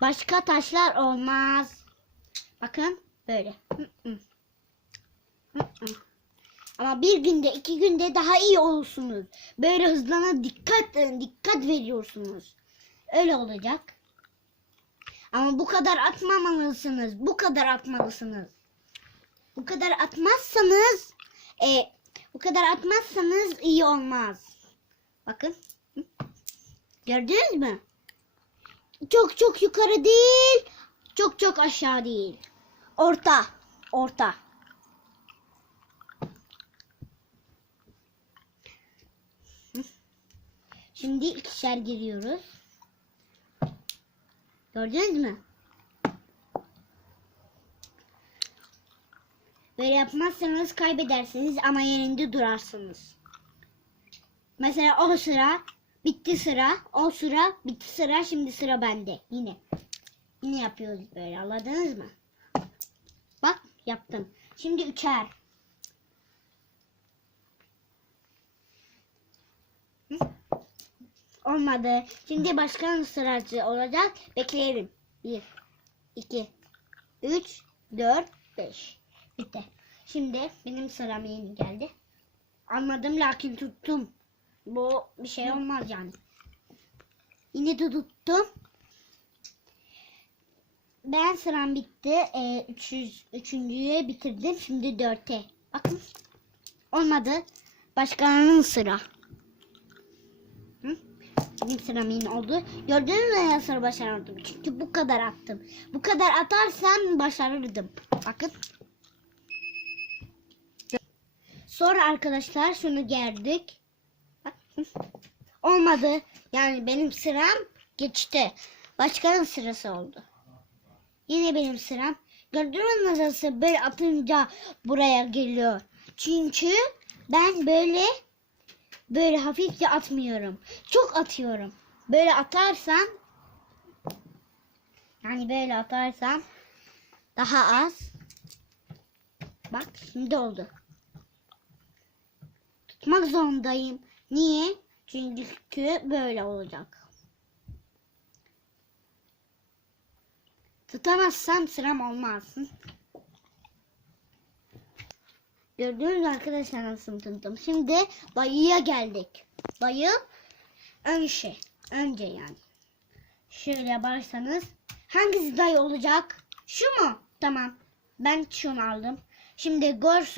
Başka taşlar olmaz. Bakın böyle. Ama bir günde iki günde daha iyi olursunuz. Böyle hızlana dikkat dikkat veriyorsunuz. Öyle olacak. Ama bu kadar atmamalısınız. Bu kadar atmalısınız. Bu kadar atmazsanız e, bu kadar atmazsanız iyi olmaz. Bakın. Gördünüz mü? Çok çok yukarı değil. Çok çok aşağı değil. Orta. Orta. Şimdi ikişer giriyoruz. Gördünüz mü? Böyle yapmazsanız kaybedersiniz ama yerinde durarsınız. Mesela o sıra bitti sıra, o sıra bitti sıra, şimdi sıra bende. Yine. Yine yapıyoruz böyle anladınız mı? Bak yaptım. Şimdi üçer. Olmadı. Şimdi başkanın sırası olacak. Bekleyelim. Bir, iki, üç, dört, beş. Bitti. Şimdi benim sıram yeni geldi. Anladım lakin tuttum. Bu bir şey olmaz yani. Yine de tuttum. Ben sıram bitti. Ee, 300, üçüncüye bitirdim. Şimdi dörte. Bakın. Olmadı. Başkanın sıra. Hı? Benim sıram yine oldu. Gördünüz mü nasıl başaramadım? Çünkü bu kadar attım. Bu kadar atarsam başarırdım. Bakın. Sonra arkadaşlar şunu gerdik. Olmadı. Yani benim sıram geçti. Başkanın sırası oldu. Yine benim sıram. Gördünüz mü nasıl böyle atınca buraya geliyor. Çünkü ben böyle böyle hafifçe atmıyorum. Çok atıyorum. Böyle atarsam yani böyle atarsam daha az. Bak şimdi oldu. Tutmak zorundayım. Niye? Çünkü böyle olacak. Tutamazsam sıram olmaz. Gördünüz mü arkadaşlar nasıl tuttum. Şimdi dayıya geldik. Dayı önce. Önce yani. Şöyle yaparsanız hangisi dayı olacak? Şu mu? Tamam. Ben şunu aldım. Şimdi gor